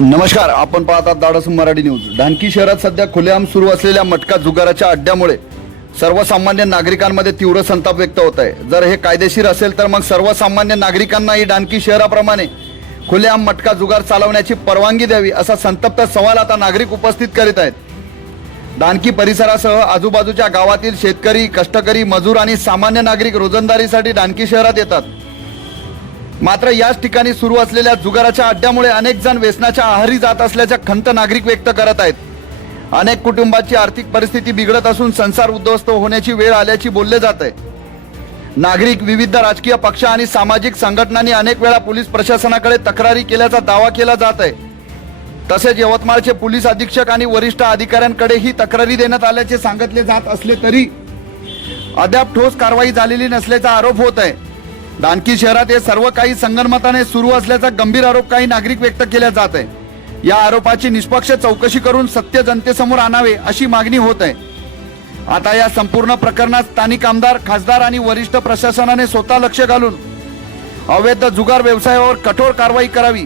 नमस्कार, आपण पाहतात धाडस मराठी न्यूज। ढानकी शहरात सध्या खुलेआम सुरू असलेल्या मटका जुगाराच्या अड्ड्यामुळे सर्वसामान्य नागरिकांमध्ये तीव्र संताप व्यक्त होत आहे। जर हे कायदेशीर असेल तर मग सर्वसामान्य नागरिकांनाही ढानकी शहराप्रमाणे खुलेआम मटका जुगार चालवण्याची परवानगी द्यावी, असा संतप्त सवाल आता नागरिक उपस्थित करीत आहेत। ढानकी परिसरासह आजूबाजूच्या गावातील शेतकरी, कष्टकरी, मजूर आणि सामान्य नागरिक रोजंदारीसाठी ढानकी शहरात येतात। मात्र याच ठिकाणी सुरू असलेल्या जुगाराच्या अड्ड्यामुळे अनेक जण व्यसनाच्या आहारी जात असल्याच्या खंत नागरिक व्यक्त करत आहेत। अनेक कुटुंबांची आर्थिक परिस्थिती बिघडत असून संसार उद्ध्वस्त होण्याची वेळ आल्याची बोलले जात आहे। नागरिक, विविध राजकीय पक्ष आणि सामाजिक संघटनांनी अनेक वेळा पोलीस प्रशासनाकडे तक्रारी केल्याचा दावा केला जात आहे। तसेच यवतमाळचे पोलीस अधीक्षक आणि वरिष्ठ अधिकाऱ्यांकडे ही तक्रारी देण्यात आल्याचे सांगितले जात असले तरी अद्याप ठोस कारवाई झालेली नसल्याचा आरोप होत आहे। ढानकी शहरात हे सर्व काही संगनमताने सुरू असल्याचा गंभीर आरोप काही नागरिक व्यक्त केला जात आहे। या आरोपाची निष्पक्ष चौकशी करून सत्य जनतेसमोर आणावे अशी मागणी होत आहे। आता या संपूर्ण प्रकरणात स्थानिक आमदार, खासदार आणि वरिष्ठ प्रशासनाने स्वतः लक्ष घालून अवैध जुगार व्यवसायावर कठोर कारवाई करावी।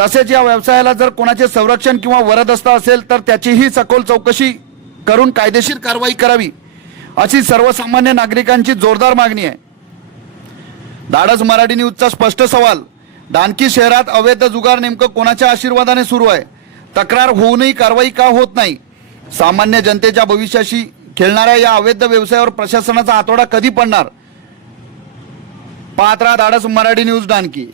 तसेच या व्यवसायाला जर कोणाचे संरक्षण किंवा वरदहस्त असेल तर त्याचीही सखोल चौकशी करून कायदेशीर कारवाई करावी, अशी सर्वसामान्य नागरिकांची जोरदार मागणी आहे। धाडस मराठी न्यूजचा स्पष्ट सवाल, ढानकी शहरात अवैध जुगार नेमकं कोणाच्या आशीर्वादाने सुरू आहे? तक्रार होऊनही कारवाई का होत नाही? सामान्य जनतेच्या भविष्याशी खेळणाऱ्या या अवैध व्यवसायावर प्रशासनाचा हातोडा कधी पडणार? पाहत राहा धाडस मराठी न्यूज ढानकी।